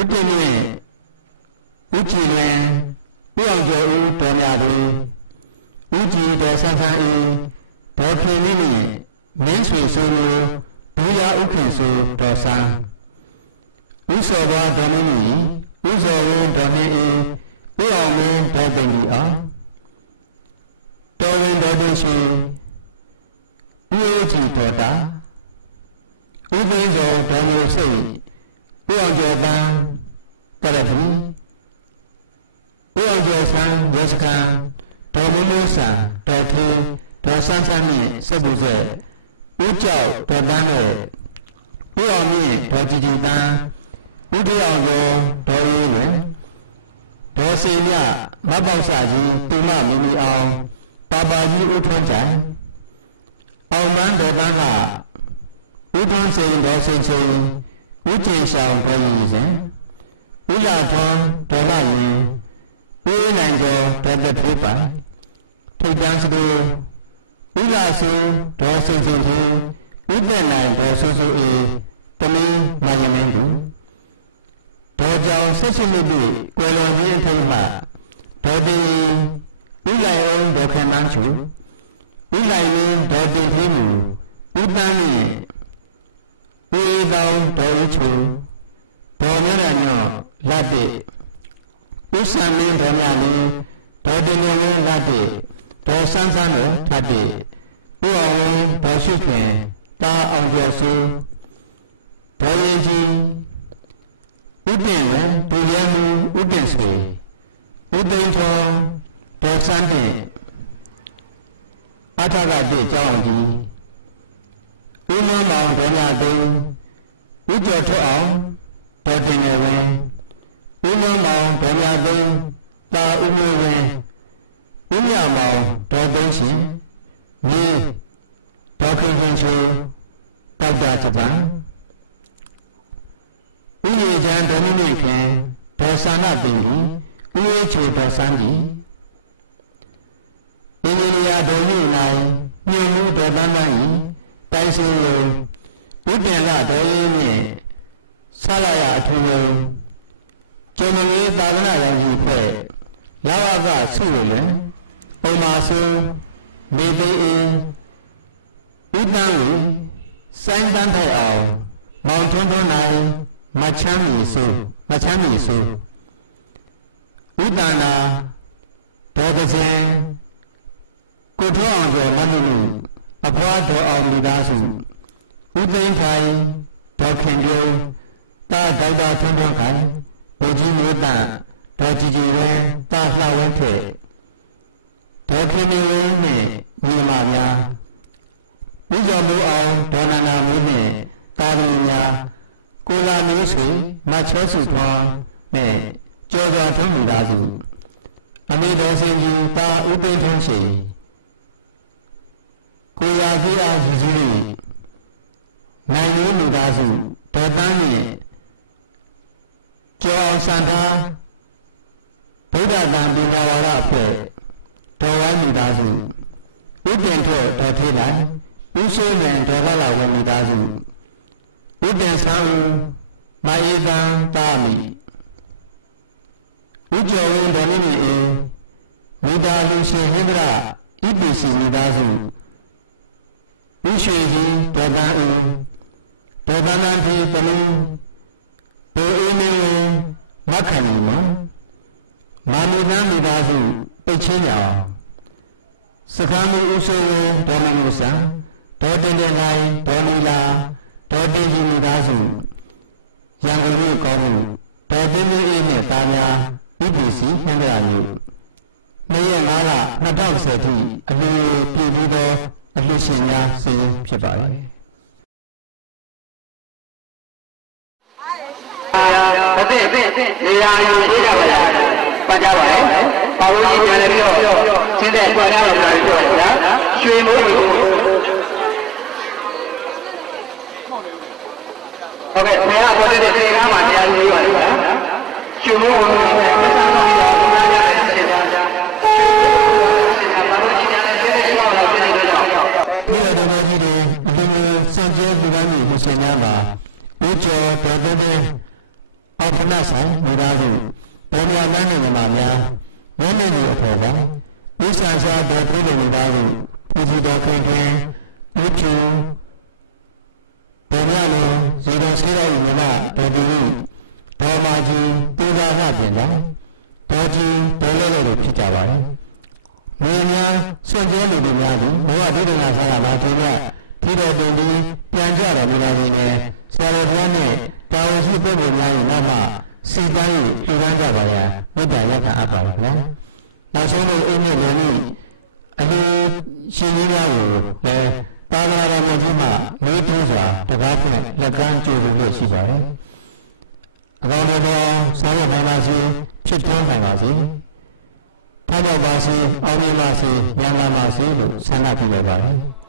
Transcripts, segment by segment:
ဥတ္တနှင့်ဥကြည်တွင်ပြောင်းကျော်ဦးတော်များသည်ဥကြည်တော်ဆန်းဆန်း၏ဒေါ်ခင်နှင့်မင်းဆွေဆိုလိုဒူရဥခင်ဆိုတော်ဆန်းဥစောဘတော်မင်း၏ဥစောဝင်းတော်မင်း၏ပြောင်းမင်းတော်သိမ့်၏အားတော်ဝင်တော်သည်ရှိဥကြည်တော်တာဥသိမ်းသောတော်မျိုးစိတ်ပြောင်းကျော်ပန်းတရဘူးပြောင်းကျော်ဆန်းဝေစကန်တော်မင်းဆန်တော်ထေတော်ဆန်းဆန်းနှင့်စပ်ပူဆက်ဥကြောက်တော်တန်းနဲ့ပြောင်းမြင့်တော်ကြည်ကြည်ပန်းဥတရောင်ကျော်တော်ရေးတွင်ဒေါ်စီမြမပေါက်စာကြီးတူမမီမီအောင်ပါပါကြီးဥထွန်းကြအောင်မန်းတော်တန်းကဥထွန်းစိန်တော်စိန်စိန်ဥကျင်ဆောင်တော်ရည်စဉ်ဥလာထွန်းတော်လာရင်ဥနိုင်ကျော်တော်သက်ဖြစ်ပါထိတ်တန်းစတူဥလာဆူတော်စိန်စိန်ကြီးဥသက်နိုင်တော်ဆူဆူအေးတမင်းမယမင်းသူတော်ကြောင်ဆက်ရှိမှုပြီးကွယ်လွန်ခြင်းအထိတ်မှတော်တင်ဥလိုက်အောင်ဒေါခင်မန်းချူဥလိုက်ရင်းဒေါတင်သေးမူဥတန်းနှင့်ဥတောင်တော်ဦးချူဒေါ်မြရညောလတ်တိဥဆံမင်းဒေါ်မြလင်းဒေါ်တင်ရင်းလတ်တိဒေါ်ဆန်းဆန်းတော်ထတ်တိဥအောင်ဝင်းဒေါ်ရှိခင်တာအောင်ကျော်စုဒေါ်ရင်ကြီးဥတင့်ဝံပူရဲမှုဥတင့်ဆွေဥသိမ်းထောဒေါ်စန်းတင်အထကတိကျောင်းကြီးဥမမောင်ဒေါ်လာသိန်းဥကျော်ထွက်အောင်ဒေါ်တင်ငယ်ဝင်းဥမမောင်ဒေါ်လာသိန်းတာဥမျိုးဝင်းဥမြမောင်ဒေါ်သိန်းရှင်မြေဒေါ်ခင်ခင်ချိုတောက်တာဂျပန်ဥယေချံဒေါ်မြင့်ခင်ဒေါ်ဆန္ဒပင်ကြီးဥယေချေဒေါ်စန်းကြီးအင်ဂျင်နီယာဒေါ်မြင့်နိုင်ညွန်မှုဒေါ်တန်းတန်းကြီးတိုင်စီရုံဥပ္ပင်လာဒေါ်ရင်းနှင့်ဆလာရအထူးရုံကျော်မလေးသာသနာ့ရေးကြီးဖွဲ့လာဝကဆုရလည်းပုံမာစုမေသိအင်းဥတန်းလူစိုင်းတန်းထိုက်အောင်မောင်ထွန်းထွန်းနိုင်မချမ်းမီစုဥတန္နာဒေါ်ကစင်ကိုထွန်းအောင်ကျော်မန္တလူအဖွားဒေါ်အောင်လူသားစုဥသိမ်းခိုင်ဒေါ်ခင်ပြုံးတာဒေါက်တာထွန်းထွန်းခိုင်ဗိုလ်ကြီးမျိုးတန့်ဒေါ်ကြည်ကြည်ဝင်းတာလှဝင်းဖြစ်ဒေါ်ခင်နေဝင်းနှင့်ညီမများဥကျော်မိုးအောင်ဒေါ်နန္ဒာမိုးနှင့်တာသမီများကိုလာမျိုးဆွေမချောစုထွန်းနဲ့ကျော်စွာထွန်းလူသားစုအမေတော်စင်ကြီးတာဥပိန်းထွန်းရှိကိုရာကြီးအားရည်စူးနိုင်ရင်းလူသားစုဒေါ်တန်းနှင့်ကျော်အောင်စံသားဗုဒ္ဓတန်ပညာဝါဒအဖွဲ့ဒေါ်ဝိုင်းလူသားစုဥပ္ပင်ထွက်ဒေါ်ထေးလိုက်ဥရှိန်ဝင်ဒေါ်လာဝလူသားစုဥပ္ပင်ဆောင်မအေးတန်တာမီဥကျော်ဝင်းဒေါ်မြင့်အေးမိသားလူရှင်ဟိန္ဒရာ EPC မိသားစုဥရွှေကြီးဒေါ်တန်းဦးဒေါ်တန်းတန်းဖြေတလူဘိုးအေးမင်းမခဏီမမာမီနန်းမိသားစုပိတ်ချင်းရောင်စကားမျိုးဥဆိုးဝင်ဒေါ်မမျိုးဆန်ဒေါ်တင်တင်လိုက်ဒေါ်လီလာဒေါ်တင်ကြီးမိသားစုရန်ကုန်မြို့ကောင်းမှုဒေါ်တင်ကြီးအေးနဲ့သားများ EPC ဟင်္ဒရာမျိုး2ရက်5လ2010ထိအလူပြည်ပြီးသောအလှရှင်များစီရင်ဖြစ်ပါတယ်အသိနေရာယူရေးကြပါလားပတ်ကြပါလေပါဝကြီးပြန်လည်းပြီးတော့ရှင်းတဲ့ပွားရအောင်ပြောရအောင်ဗျာရွှေမိုးကိုဟုတ်ကဲ့ခင်ဗျာပေါ်တဲ့စေကားမှာတရားယူပါလိမ့်မယ်ရွှေမိုးကိုမဆန်းတော့ပါဘူးခင်ဗျာရှင်းပါဗျာပါဝကြီးပြန်လည်းရှင်းတဲ့ကြောင်းတော့ပြင်နေကြတော့ဒီလိုတော်ကြီးတွေအလူစံကျဲလူတိုင်းကိုရှင်များပါဥကျော်တော်တဲ့အောက်ဖ နဆိုင်မိသားစုဗမာလမ်းနိုင်ငံမှာများမင်းနေအဖေကဥစ္စာရှားတော်ပြည်မိသားစုပြည်သူတော်ခင်ခင်ဥချူဗမာလိုဇေတဆေးရိုက်မြမတော်ပြည်ဒေါ်မာကြီးပြည်သာကပြင်လာတော်ကြီးဒေါ်လေးတို့ဖြစ်ကြပါတယ်။မြေများစွန့်ကြဲလူတွေများသည်ဘဝဒုက္ခဆာကလာခြင်းနဲ့ထိတော်တင်ပြီးပြန်ကြတော်မူလာခြင်းနဲ့ဆရာတော်ဘုရားနဲ့တာဝန်ရှိပုဂ္ဂိုလ်များ၏နောက်မှစီတန်း၍ပြည်ပန်းကြပါရန်မေတ္တာရက်ခံအပ်ပါပါဗျာ။နောက်ဆုံးလို့အင်းမြင့်လည်းဤအလေးရှင်ကြီးများကိုလည်းသာသနာတော်မြတ်ကြီးမှလေးထူးစွာတကားဖြင့်လက်ကမ်းကြိုးပမ်းလို့ရှိပါတယ်။အကောင်းတော်ဆောင်ရွက်နိုင်ပါစေဖြစ်ထွန်းနိုင်ပါစေ။ထားကြပါစေအောင်မြင်ပါစေဉာဏ်လာပါစေလို့ဆန္ဒပြုလိုက်ပါတယ်။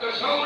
Thank you.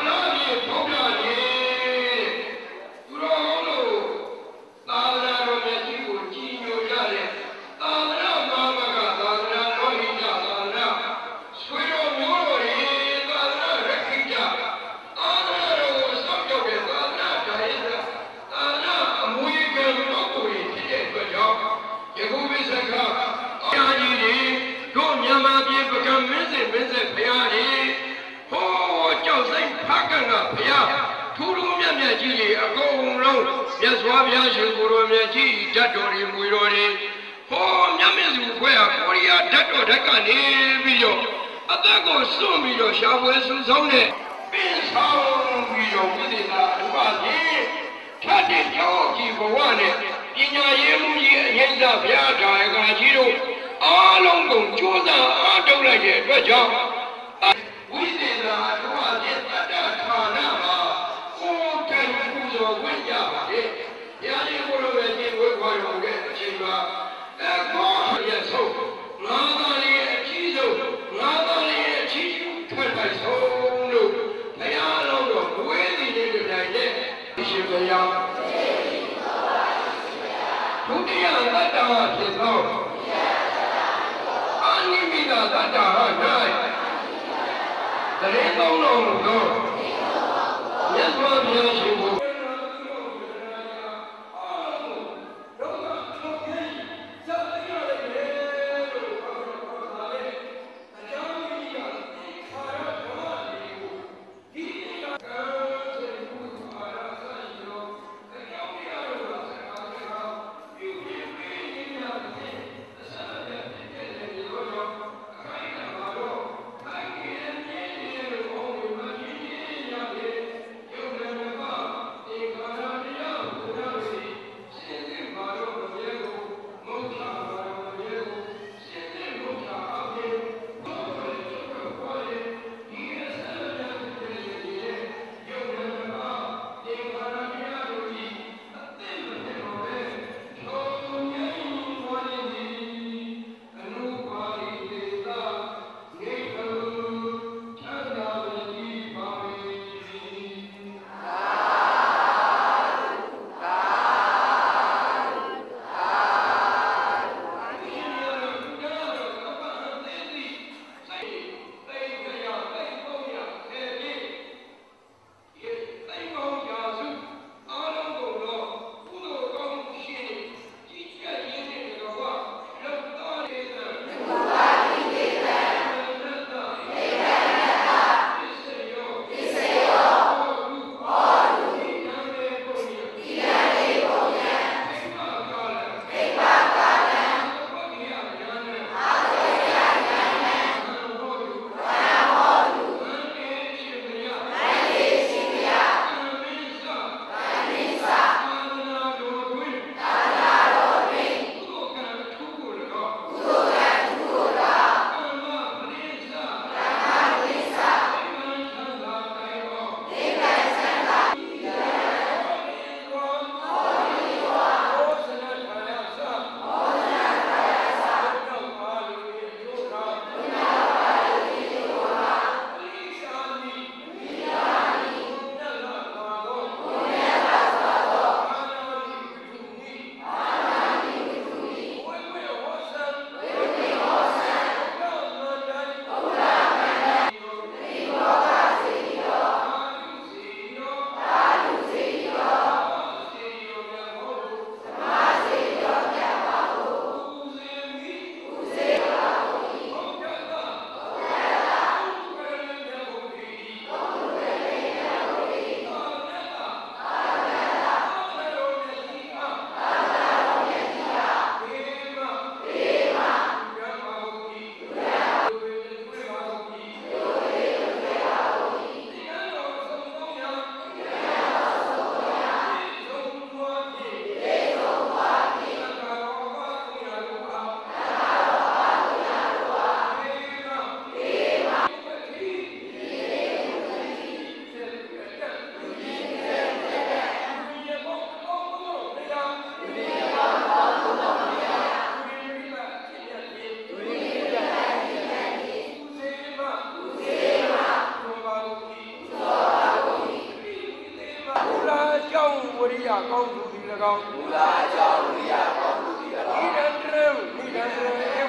ရိယကောင်းသူသည်၎င်းမူလာအကြောင်းဝိရိယကောင်းသူသည်၎င်းဣဒံတရံဧ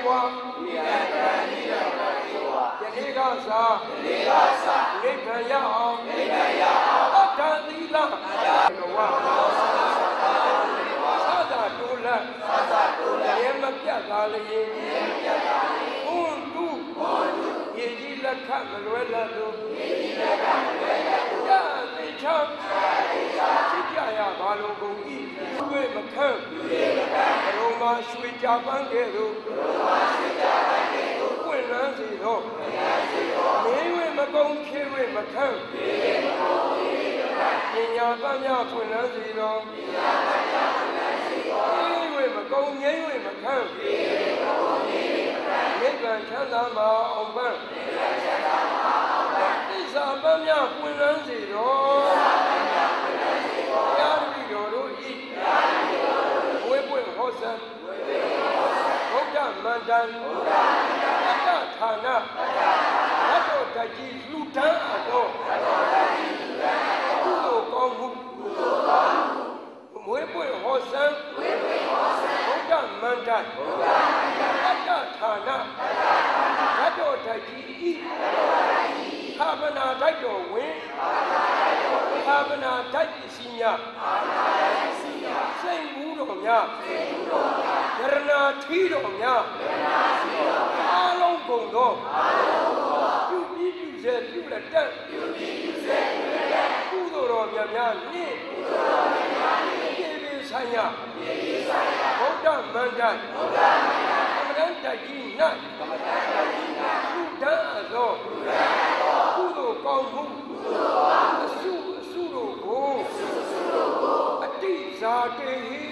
ဝယနေ့ကသာနိဗ္ဗာန်ရအောင်အတ္တသီလဘဝသာတိုးလက်ရဲမပြတ်သာလျင်ဘုံသူယေကြီးလက်ခမလွဲလက်သူရာသိချောချစ်ကြရပါလို့ကုန်၏ရွေမခန့်ဘရုံမှာရွှေကြပန်းကဲ့သို့ပွင့်လန်းစေသောမေးဝဲမကုန်းဖြေဝဲမခန့်ပညာပညာပွင့်လန်းစေသောမေးဝဲမကုန်းငြိမ့်ဝဲမခန့်နိဗ္ဗာန်ချမ်းသာမှာအောင်ပန်းသစ္စာပညာပွင့်လန်းစေသောဘုရားတပည့်တော်တို့ဤဝေပွင့်ဟောစံဗုဒ္ဓမန္တန်အတ္တဌာနဘတ်တော်တကြီးလူတန်းအတော်ကုသိုလ်ကောင်းမှုဝေပွင့်ဟောစံဗုဒ္ဓမန္တန်အတ္တဌာနဘတ်တော်တကြီးဤသာဗနာတိုက်တော်ဝင်သာဗနာတိုက်ပစ္စည်းများစိတ်မှုတော်များယရနာထီတော်များအားလုံးကုန်သောပြုပြီးပြုစေပြုလက်တက်ကုသိုလ်တော်များများနှင့်ပြေပြေဆိုင်ရာဗုဒ္ဓမန္တန်သမဏတိုက်ကြီး၌လူတန်းအသောကုသိုလ်ကောင်းမှုအစုတို့ကိုအတိဇာတေဟိ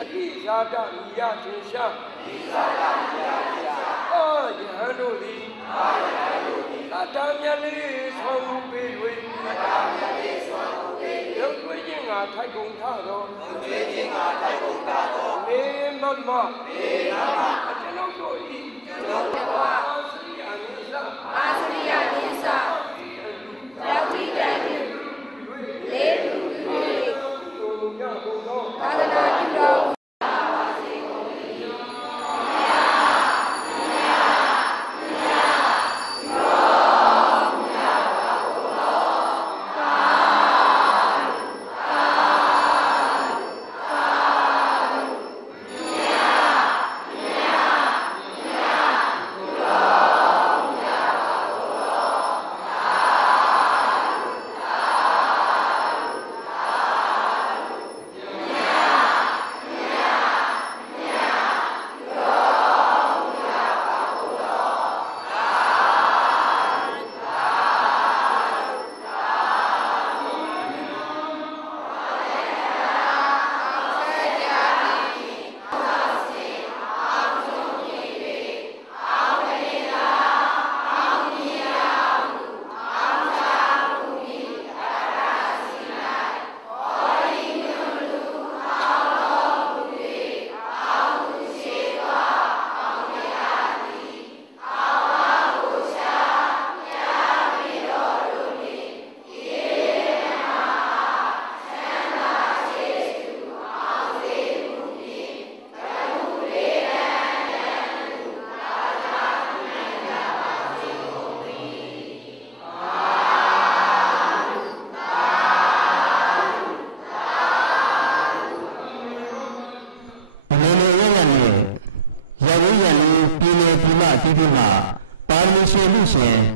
အတိဇာတမိယထေရှာအာယဟန်တို့သည်အတ္တမြတ်လေးဆောင်မှုပေး၍ရုပ်တွေ့ခြင်းငါထိုက်ကုန်ထသောနေမမအကျွန်ုပ်တို့ဤအာစရိယာနိစ္စရောက်တိတံလေးလူသာသနာပြုတော်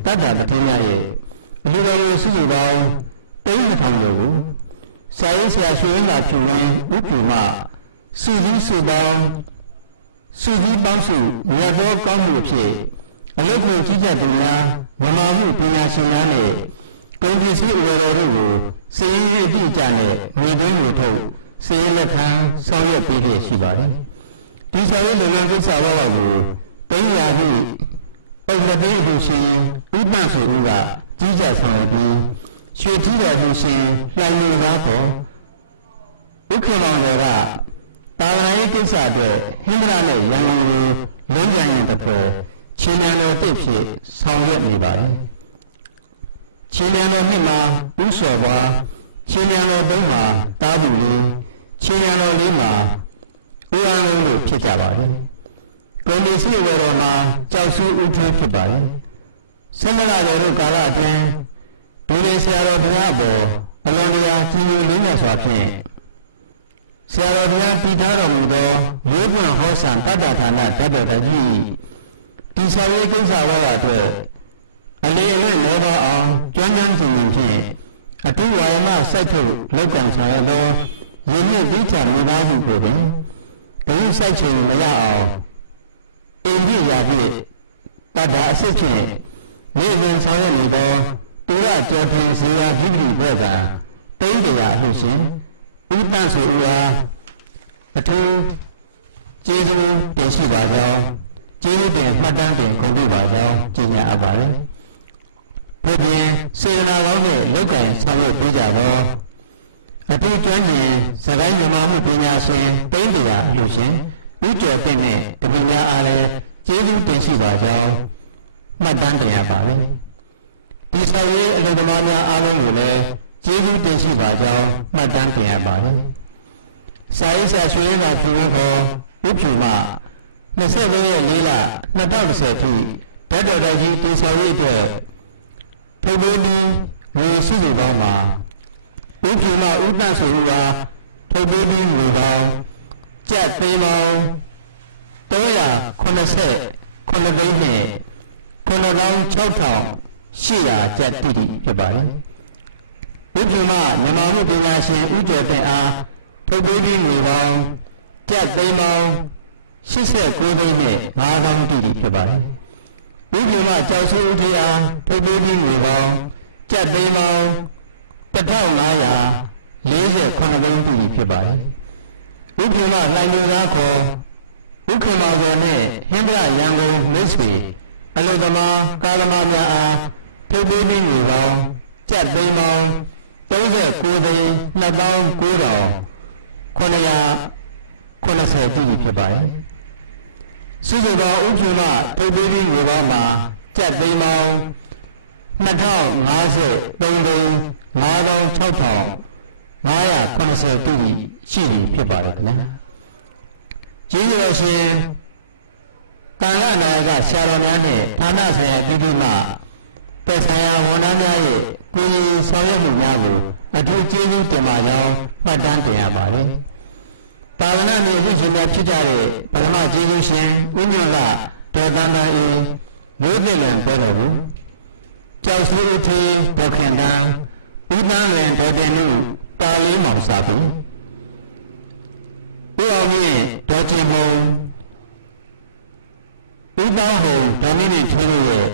တတ္တပထမရဲ့လူတော်ရဲ့စုစုပေါင်း3000ကျော်ကိုစာရေးဆရာရွှေဝင်းသာဖြူဝင်းဥပ္ပမစုစည်းစုပေါင်းစုမြတ်သောကောင်းမှုဖြင့်အလုတ်ကိုကြီးကြပ်သူများဝမာမှုပညာရှင်များနဲ့ကုန်ပစ္စည်းဥပဒေတို့ကိုစည်ရည်ပြည့်ကြတဲ့မြေတွင်းကိုထုတ်စည်ရလက်ခံဆောင်ရွက်ပေးရရှိပါတယ်ဒီစာရေးလုပ်ငန်းကိစ္စဘောက်ကို300ခုပုဂ္ဂလိကလူရှင်ဥပ္ပဆိုဦးကကြီးကြပ်ဆောင်ရွက်ပြီးရွှေထီးတော်လူရှင်လှိုင်လူသားပေါ်ဥက္ကမောင်တွေကတာဝါရေးကိစ္စအတွက်ဟင်္ဒရာနဲ့ရန်ကုန်ကိုလုံးကြံရင်တစ်ဖွဲ့ချင်းနယ်တော်တစ်ဖြစ်ဆောင်ရွက်နေပါတယ်ချင်းနယ်တော်နှစ်မှာဥစ္စော်ပွား ချင်းရံတော်သုံးမှာတားဘူးလေးချင်းရံတော်လေးမှာဦးအောင်လုံးလို့ဖြစ်ကြပါတယ်ဂုဏ်ဒီစီဝေတော်မှာကြောက်စုဥထွန်းဖြစ်ပါတယ်ဆမလာတော်တို့ကာလအတွင်းဒုရေဆရာတော်ဘုရားပေါ်အလွန်တရာကြီးညိုလေးမြတ်စွာဖြင့်ဆရာတော်ဘုရားတည်ထားတော်မူသောရိုးပွင့်ဟောဆံတတ္တဌာနတတ္တတကြီးဒီဆောင်ရေးကိစ္စဝါဒအတွက်အလေးအနက်လောဘအောင်ကျွမ်းကျင်ခြင်းဖြင့်အတုဝါယမစိုက်ထုတ်လောက်ကံဆောင်ရသောယဉ်ကျေးသိချာမိသားစုကိုပင်ဘုစိုက်ချင်မရအောင်အိမ်ပြည်ရာဖြင့်တတ္တအစစ်ဖြင့်နေစဉ်ဆောင်ရနေသောတူရကျော်ဖြင့်ဇေယျဘိက္ခိဘုရားတိန်တရားအလှရှင်ဥပ္ပဆိုဦးအားအထူးကျေးဇူးတင်ရှိပါကြောင်းကျေးဇူးတင်မှတ်တမ်းတင်ဂုဏ်ပြုပါကြောင်းကြေညာအပ်ပါတယ်။ဘုရားစေတနာကောင်းနဲ့လောက်ကံဆောင်ရွက်ပေးကြသောအထူးကျွမ်းကျင်စကိုင်းမြန်မာမှုပညာရှင်တိန်တရားအလှရှင်ဥကျော်တဲ့နဲ့တပည့်များအားလည်းကျေးဇူးတင်ရှိပါကြောင်းမှတ်တမ်းတင်ရပါတယ်။ဒီဆောင်ရေးအလုံသမားများအားလုံးကိုလည်းကျေးဇူးတင်ရှိပါကြောင်းမှတ်တမ်းတင်ရပါတယ်။စာရေးဆရာရွှေရည်ကပြုလို့ခေါ်ဥဖြူမ23ရက်4လ2010ထိဓာတ်တော်ကြီးတင်ဆောင်ရေးအတွက်ထုပ်ပေးပြီးငွေစုစုပေါင်းမှာဥဖြူမဥပ္ပဆိုဦးကထုပ်ပေးပြီးငွေပေါင်းကျပ်သိန်းပေါင်း389သိန်းနဲ့96,800ကျပ်တိတိဖြစ်ပါတယ်။ဥပ္ပမမြန်မာမှုပညာရှင်ဥကျော်တဲ့အားထုတ်ပေးပြီးငွေပေါင်းကျပ်သိန်းပေါင်း89သိန်းနဲ့9,000တိတိဖြစ်ပါတယ်။ဥပ္ပမကျောက်စုဥထေအားထုတ်ပေးပြီးငွေပေါင်းကျပ်သိန်းပေါင်း1,548သိန်းတိတိဖြစ်ပါတယ်။ဥပ္ပမလိုင်လူသားခေါ်ဥက္ကမဘော်နဲ့ဟင်္ဒရရန်ကုန်မိတ်ဆွေအလုသမားကာလမများအားထုတ်ပေးပြီးငွေပေါင်းကျပ်သိန်းပေါင်း39သိန်း29,980တိတိဖြစ်ပါတယ်။စုစုပေါင်းဥပ္ပမထုတ်ပေးပြီးငွေပေါင်းမှာကျပ်သိန်းပေါင်း2,053သိန်း56,580တိတိရှိပြီဖြစ်ပါတယ်ခင်ဗျာ။ကျေးဇူးတော်ရှင်တန်ခါနာယကဆရာတော်များနဲ့ဌာနဆိုင်ရာပြည်သူ့မှသက်ဆိုင်ရာဝန်ထမ်းများရဲ့ကိုယ်ရည်ဆောင်ရွက်မှုများကိုအထူးကျေးဇူးတင်ပါကြောင်းမှတ်တမ်းတင်ရပါတယ်။ပါဝနာမြေဖြစ်ခြင်းများဖြစ်ကြတဲ့ပထမကျေးဇူးရှင်ဦးညွန့်လဒေါ်တန်တန်၏မျိုးပြည့်လံပွဲတော်ကိုကျောက်စုဦးထေဒေါ်ခင်တန်းဦးသန်းလွင်ဒေါ်တင်နုတာလေးမောင်စာဘူးဦးအောင်မြင့်ဒေါ်ကျင်မုံဦးသောင်းဟုံဒေါ်မင်းနေထွေးတို့ရဲ့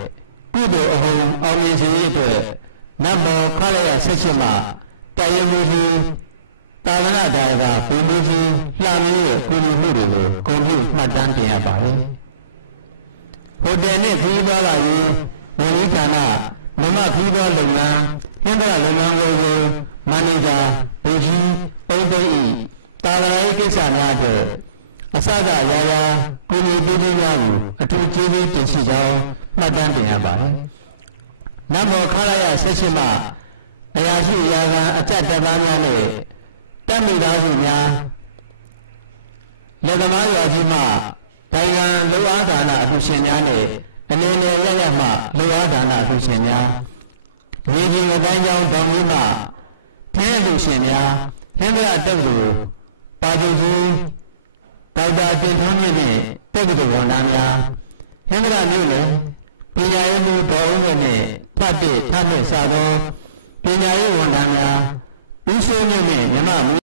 ကုသိုလ်အဟုံအောင်မြင်စေရေးအတွက်နတ်မောခရရ16မှာတာယမှုကြီးတာဝနာဒါရကပုံမှုကြီးလှမင်းရဲ့ကုသိုလ်မှုတွေကိုဂုဏ်ပြုမှတ်တမ်းတင်ရပါတယ်။ဟိုတယ်နဲ့ခရီးသွားလာရင်ဝန်ကြီးဌာနမမခရီးသွားလုပ်ငန်းဟင်္ဒရလုပ်ငန်းကိုမန်နေဂျာဘုကြီးအုပ်သိ၏တာဝနာရေးကိစ္စများအတွက်အစကရာရာကုညီပြည်သူများကိုအထူးကျေးဇူးတင်ရှိကြောင်းမှတ်တမ်းတင်ရပါတယ်။နတ်မောခရရ16မှာအရာရှိရာခံအကြက်တပ်သားများနဲ့တပ်မိသားစုများလက်သမားရွာကြီးမှဒိုင်ငံလူအားဒါနအလှရှင်များနဲ့အနေနဲ့ရရမှလူအားဒါနအလှရှင်များမြေကြီးငတိုင်းကျောင်းတောင်ကြီးမှထင်းအလှရှင်များဟင်္ဒရတုတ်လူပါတီကြီးဒေါက်တာတင်ထွန်းမြင့်နဲ့တက္ကသိုလ်ဝန်ထမ်းများဟင်္ဒရမြို့နယ်ပညာရေးမှူးဒေါ်ဦးဝင်းနဲ့ဖတ်တဲ့ထမ်းမဲ့စာသောပညာရေးဝန်ထမ်းများဦးစိုးမြင့်နဲ့မြမ